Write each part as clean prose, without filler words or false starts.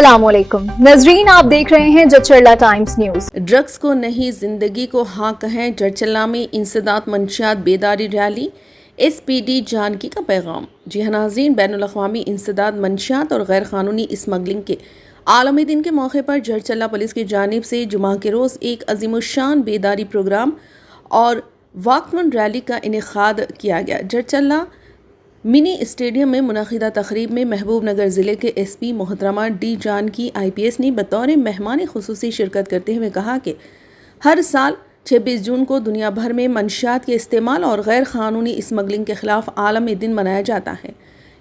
अस्सलामुअलैकुम नजरीन, आप देख रहे हैं जचरला टाइम्स न्यूज। ड्रग्स को नहीं जिंदगी को हाँ कहें, जरचल्ला में इंसदाद मंशियात बेदारी रैली, SPD जानकी का पैगाम। जी हाँ नाज़रीन, बैनुल अक़वामी इंसदाद मंशियात और गैर क़ानूनी स्मगलिंग के आलमी दिन के मौके पर जरचल्ला पुलिस की जानिब से जुमा के रोज़ एक अज़ीमुश्शान बेदारी प्रोग्राम और वाकमन रैली का इनेकाद किया गया। जरचल्ला मिनी स्टेडियम में मुनक़िदा तक़रीब में महबूब नगर ज़िले के SP मोहतरमा D जानकी IPS ने बतौर मेहमान ख़ुसूसी शिरकत करते हुए कहा कि हर साल 26 जून को दुनिया भर में मंशियात के इस्तेमाल और गैर क़ानूनी स्मगलिंग के ख़िलाफ़ आलमी दिन मनाया जाता है।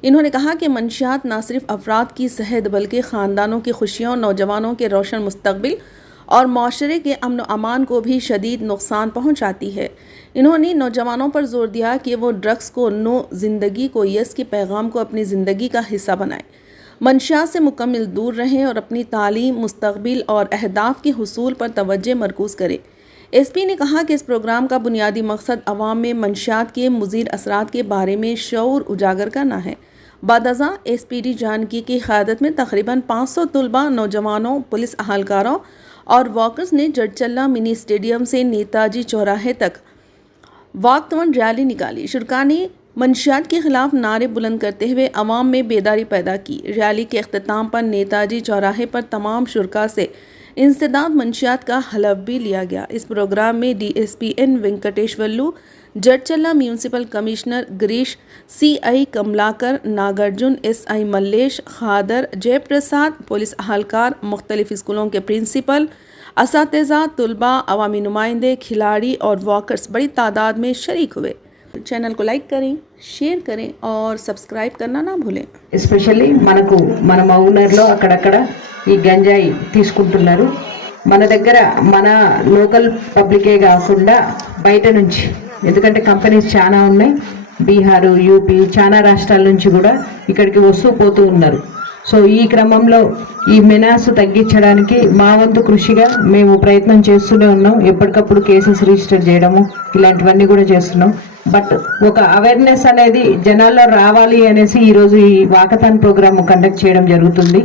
इन्होंने कहा कि मंशियात न सिर्फ अफराद की सेहत बल्कि ख़ानदानों की खुशियों, नौजवानों के रोशन मुस्तक़बिल और माशरे के अमन अमान को भी शदीद नुकसान पहुँचाती है। इन्होंने नौजवानों पर जोर दिया कि वो ड्रग्स को नो ज़िंदगी को यस के पैगाम को अपनी ज़िंदगी का हिस्सा बनाएं, मंशियात से मुकम्मल दूर रहें और अपनी तालीम, मुस्तक़बिल और अहदाफ के हुसूल पर तवज्जो मरकूज़ करें। SP ने कहा कि इस प्रोग्राम का बुनियादी मकसद अवाम में मंशियात के मुज़ीर असरात के बारे में शऊर उजागर करना है। बादज़ा SPD जानकी की क़यादत में तकरीबन 500 तलबा, नौजवानों, पुलिस अहलकारों और वॉकर्स ने जरचल्ला मिनी स्टेडियम से नेताजी चौराहे तक वाकमन रैली निकाली। शुरका ने मंशियात के खिलाफ नारे बुलंद करते हुए अवाम में बेदारी पैदा की। रैली के अख्ताम पर नेताजी चौराहे पर तमाम शुरका से इंसदाद मंशियात का हलफ भी लिया गया। इस प्रोग्राम में DSP N Venkateswarlu, Jadcherla municipal commissioner Girish, CI Kamalakar, Nagarjuna, SI Mallesh, Khader, Jayaprasad, police अहलकार, मुख्तलिफ स्कूलों के प्रिंसिपल, असातिज़ा, तुलबा, अवामी नुमाइंदे, खिलाड़ी और वॉकर्स बड़ी तादाद में शरीक हुए। चैनल को लाइक करें, शेयर करें और सब्सक्राइब करना ना भूलें। ఎస్పెషల్లీ మన మౌనర్లో అక్కడక్కడ ఈ గంజాయి తీసుకుంటున్నారు. మన దగ్గర మన లోకల్ పబ్లికే కాకుండా బయట నుంచి, ఎందుకంటే కంపెనీస్ చాలా ఉన్నాయి, బీహారు, యూపీ, చాలా రాష్ట్రాల నుంచి కూడా ఇక్కడికి వస్తూ పోతూ ఉన్నారు. సో ఈ క్రమంలో ఈ మెనాసు తగ్గించడానికి మా వంతు కృషిగా మేము ప్రయత్నం చేస్తూనే ఉన్నాం. ఎప్పటికప్పుడు కేసెస్ రిజిస్టర్ చేయడము ఇలాంటివన్నీ కూడా చేస్తున్నాం. బట్ ఒక అవేర్నెస్ అనేది జనాల్లో రావాలి అనేసి ఈరోజు ఈ వాకథాన్ ప్రోగ్రామ్ కండక్ట్ చేయడం జరుగుతుంది.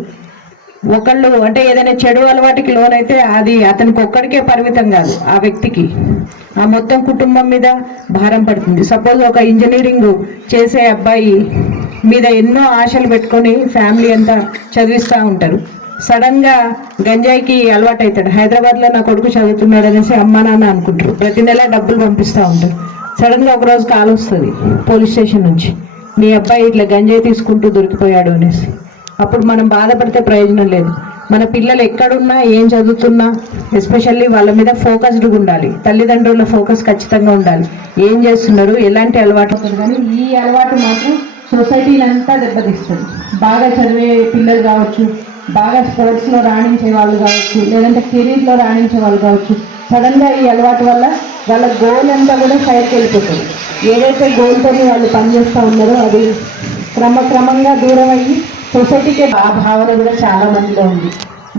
ఒకళ్ళు అంటే ఏదైనా చెడు అలవాటుకి లోనైతే అది అతనికి ఒక్కడికే పరిమితం కాదు, ఆ వ్యక్తికి ఆ మొత్తం కుటుంబం మీద భారం పడుతుంది. సపోజ్ ఒక ఇంజనీరింగ్ చేసే అబ్బాయి మీద ఎన్నో ఆశలు పెట్టుకొని ఫ్యామిలీ అంతా చదివిస్తూ ఉంటారు. సడన్గా గంజాయికి అలవాటు అవుతాడు. హైదరాబాద్లో నా కొడుకు చదువుతున్నాడు అనేసి అమ్మా నాన్న అనుకుంటారు, ప్రతి నెల డబ్బులు పంపిస్తూ ఉంటారు. సడన్గా ఒకరోజు కాల్ వస్తుంది పోలీస్ స్టేషన్ నుంచి, మీ అబ్బాయి ఇట్లా గంజాయి తీసుకుంటూ దొరికిపోయాడు అనేసి. అప్పుడు మనం బాధపడితే ప్రయోజనం లేదు. మన పిల్లలు ఎక్కడున్నా, ఏం చదువుతున్నా ఎస్పెషల్లీ వాళ్ళ మీద ఫోకస్డ్గా ఉండాలి. తల్లిదండ్రుల ఫోకస్ ఖచ్చితంగా ఉండాలి. ఏం చేస్తున్నారు, ఎలాంటి అలవాటు. కానీ ఈ అలవాటు మాత్రం సొసైటీలంతా దెబ్బతీస్తుంది. బాగా చదివే పిల్లలు కావచ్చు, బాగా స్పోర్ట్స్లో రాణించే వాళ్ళు కావచ్చు, లేదంటే కెరీర్లో రాణించే వాళ్ళు కావచ్చు, సడన్గా ఈ అలవాటు వల్ల వాళ్ళ గోల్ అంతా కూడా సైడ్కి వెళ్ళిపోతుంది. ఏదైతే గోల్తో వాళ్ళు పనిచేస్తూ ఉన్నారో అది క్రమంగా దూరం అయ్యి సొసైటీకి ఆ భావన కూడా చాలా మందిలో ఉంది.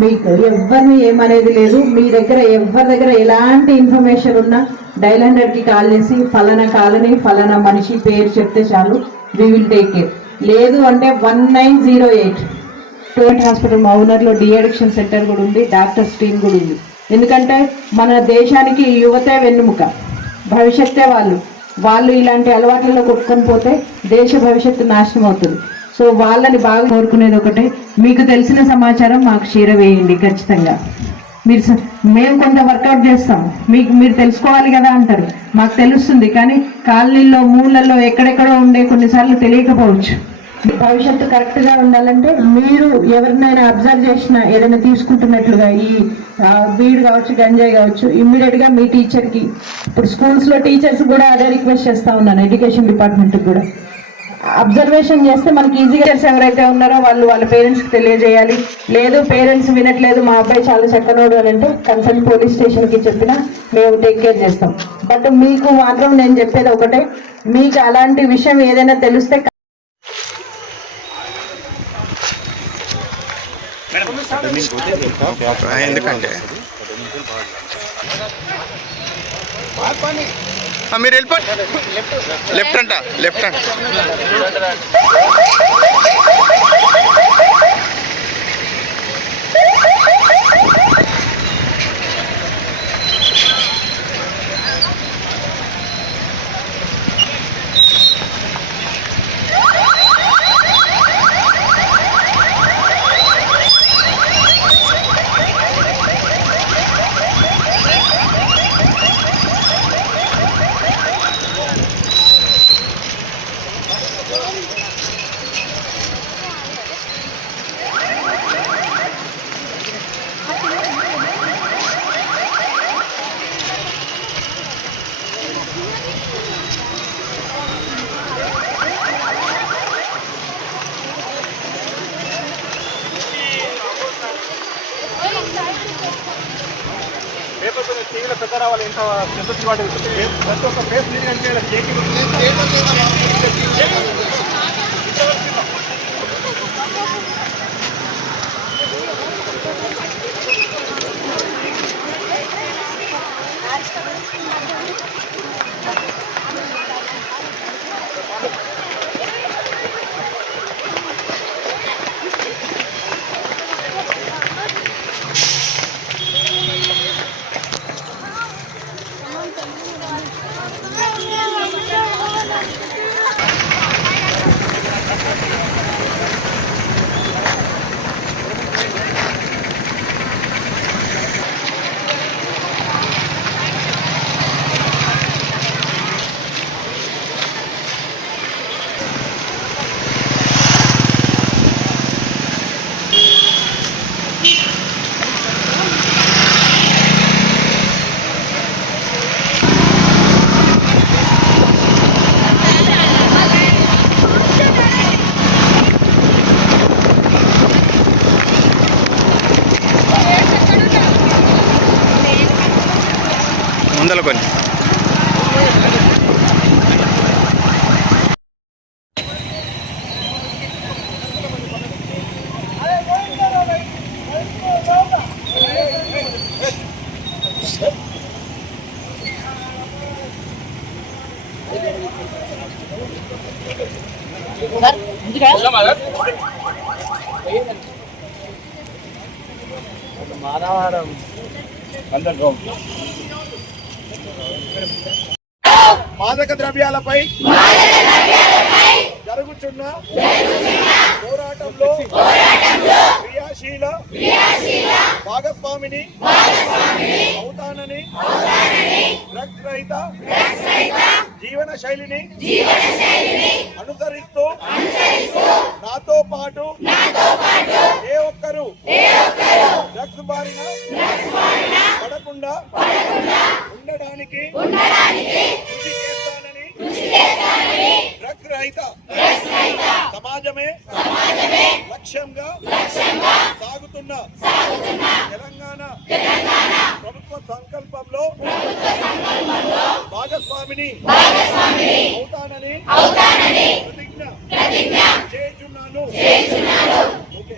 మీకు ఎవరిని ఏమనేది లేదు. మీ దగ్గర ఎవరి దగ్గర ఎలాంటి ఇన్ఫర్మేషన్ ఉన్నా డైల్ 100కి కాల్ చేసి ఫలానా కాలనీ ఫలానా మనిషి పేరు చెప్తే చాలు, వీ విల్ టేక్ కేర్. లేదు అంటే 1908 టోరెంట్ హాస్పిటల్ మౌనర్లో డిఅడిక్షన్ సెంటర్ కూడా ఉంది, డాక్టర్స్ టీమ్ కూడా ఉంది. ఎందుకంటే మన దేశానికి యువతే వెన్నుముక, భవిష్యత్తే వాళ్ళు ఇలాంటి అలవాట్లలో కొట్టుకొని పోతే దేశ భవిష్యత్తు నాశనం అవుతుంది. సో వాళ్ళని బాగా కోరుకునేది ఒకటే, మీకు తెలిసిన సమాచారం మాకు షేర్ వేయండి ఖచ్చితంగా. మేము కొంత వర్కౌట్ చేస్తాం, మీరు తెలుసుకోవాలి కదా అంటారు. మాకు తెలుస్తుంది, కానీ కాలనీల్లో, మూలల్లో, ఎక్కడెక్కడో ఉండే కొన్నిసార్లు తెలియకపోవచ్చు. భవిష్యత్తు కరెక్ట్గా ఉండాలంటే మీరు ఎవరినైనా అబ్జర్వ్ చేసినా ఏదైనా తీసుకుంటున్నట్లుగా ఈ వీడ్ కావచ్చు, గంజాయి కావచ్చు, ఇమ్మీడియట్గా మీ టీచర్కి, ఇప్పుడు స్కూల్స్లో టీచర్స్ కూడా అదే రిక్వెస్ట్ చేస్తూ ఉన్నాను, ఎడ్యుకేషన్ డిపార్ట్మెంట్కి కూడా అబ్జర్వేషన్ చేస్తే మనకి ఈజీగా ఎవరైతే ఉన్నారో వాళ్ళ పేరెంట్స్కి తెలియజేయాలి. లేదు పేరెంట్స్ వినట్లేదు, మా అబ్బాయి చాలా చక్కనోడు అని అంటే కన్సర్న్ పోలీస్ స్టేషన్కి చెప్పినా మేము టేక్ కేర్ చేస్తాం. బట్ మీకు మాత్రం నేను చెప్పేది ఒకటే, మీకు అలాంటి విషయం ఏదైనా తెలిస్తే ఎందుకంటే మీరు వెళ్ళిపోండి, లెఫ్ట్ అంట. పేపర్ కొంచెం టీవీలో పెద్ద రావాలి, ఎంత సింపతి వాటి ప్రతి ఒక్క ఫేస్ మీటింగ్ అంటే జేకి ముందల కొన్ని మాదక ద్రవ్యాలపై జరుగుతున్న పోరాటంలో క్రియాశీల భాగస్వామిని అవుతానని డ్రగ్స్ రహిత జీవన శైలిని అనుసరిస్తూ నాతో పాటు ఏ ఒక్కరు డ్రగ్స్ బారిన పడకుండా ఉండడానికి కృషి చేస్తానని డ్రగ్స్ రహిత సమాజమే లక్ష్యంగా సాగుతున్న తెలంగాణ ప్రభుత్వ సంకల్పంలో భాగస్వామిని అవుతానని ప్రతిజ్ఞ చేస్తున్నాను. Okay.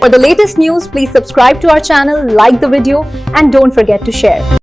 For the latest news, please subscribe to our channel, like the video, and don't forget to share.